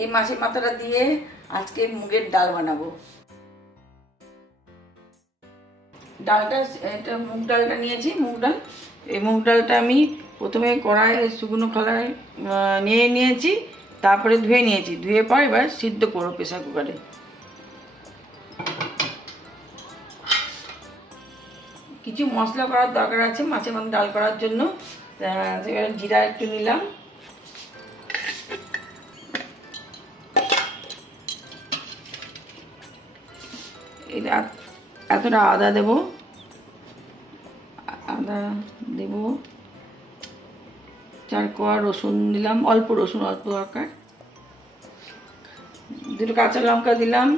এই মাছের মাথাটা দিয়ে আজকে মুগের ডাল বানাবো। ডালটা, এটা মুগ ডালটা নিয়েছি, মুগ ডাল। এই মুগ ডালটা আমি প্রথমে কড়াইয়ে শুকনো খোলায় নিয়েছি, তারপরে ধুয়ে নিয়েছি। ধুয়ে পর এবার সিদ্ধ করবো প্রেসার কুকারে। কিছু মশলা করার দরকার আছে মাছের মাথা ডাল করার জন্য। এবার জিরা একটু নিলাম, এতটা আদা দেব, দেব 4 কোয়া রসুন দিলাম, অল্প রসুন, অল্প দরকার। 2 কাঁচা লঙ্কা দিলাম,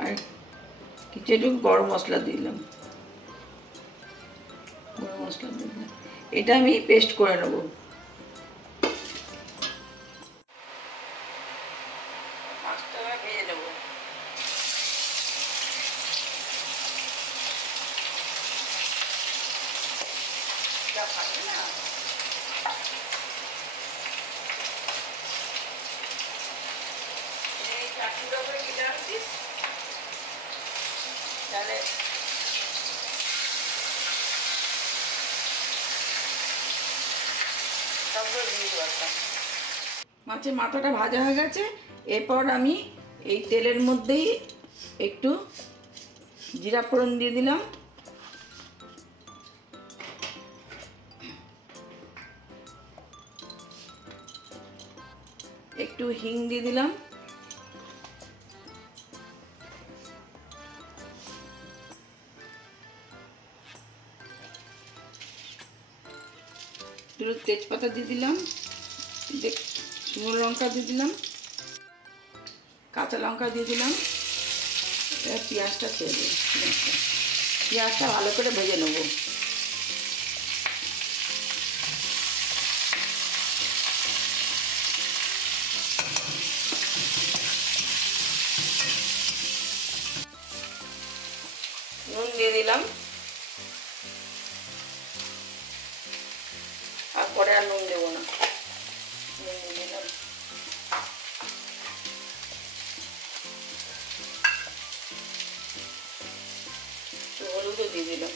আর কিছু একটু গরম মশলা দিলাম। এটা আমি পেস্ট করে নেব। মাছটা ভেজে নেব। তাহলে মাছের মাথাটা ভাজা হয়ে গেছে। এরপর আমি এই তেলের মধ্যেই একটু জিরা ফোড়ন দিয়ে দিলাম, একটু হিং দিয়ে দিলাম, একটু তেজপাতা দিয়ে দিলাম, শুকনো লঙ্কা দিয়ে দিলাম, কাঁচা লঙ্কা দিয়ে দিলাম। এবার পেঁয়াজটা ছেড়ে দিই। পেঁয়াজটা ভালো করে ভেজে নেব। নুন দিয়ে দিলাম, আর পরে আর নুন দেবো না। নুন দিয়ে দিলাম, হলুদও দিয়ে দিলাম।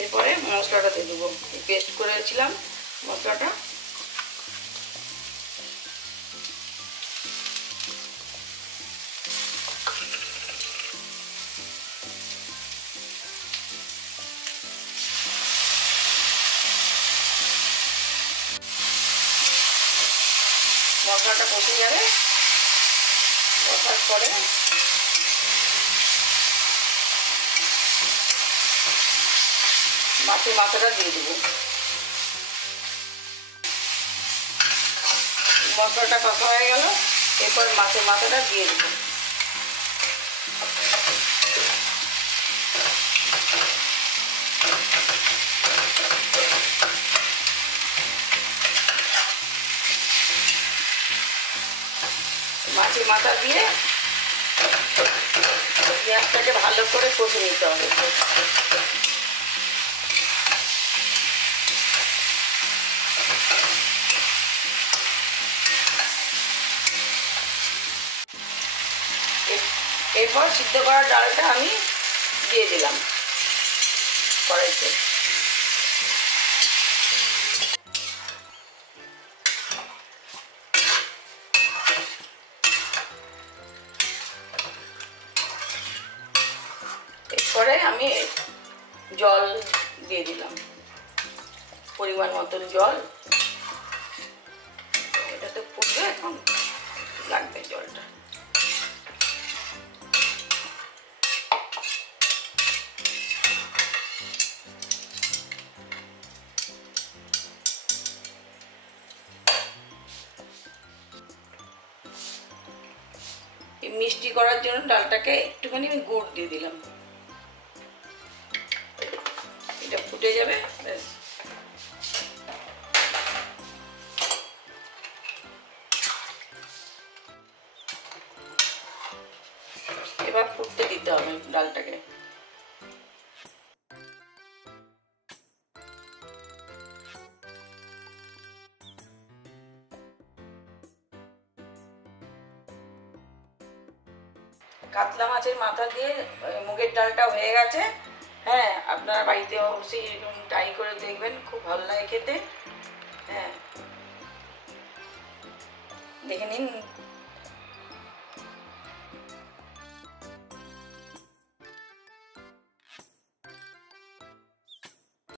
এরপরে মশলাটা দিয়ে দেবো, পেস্ট করেছিলাম মশলাটা। মশলাটা কষে যাবে, কষার পরে মাছের মাথাটা দিয়ে দেবো। মশলাটা কষা হয়ে গেল, এরপর মাছের মাথাটা দিয়ে দেবো। মাছের মাথা দিয়ে পেঁয়াজটাকে ভালো করে কষে নিতে হবে। এরপর সিদ্ধ করা ডালটা আমি দিয়ে দিলাম কড়াইতে। এরপরে আমি জল দিয়ে দিলাম, পরিমাণ মতন জল। এটাতে ফুটবে, এখন লাগবে জলটা। মিষ্টি করার জন্য ডালটাকে একটুখানি আমি গুড় দিয়ে দিলাম। এটা এটা ফুটে যাবে, ব্যাস। এবার ফুটতে দিতে হবে ডালটাকে। কাতলা মাছের মাথা দিয়ে মুগের ডালটা হয়ে গেছে। হ্যাঁ, আপনারা বাড়িতে অবশ্যই এরকম ট্রাই করে দেখবেন, খুব ভালো লাগে খেতে। হ্যাঁ, দেখে নিন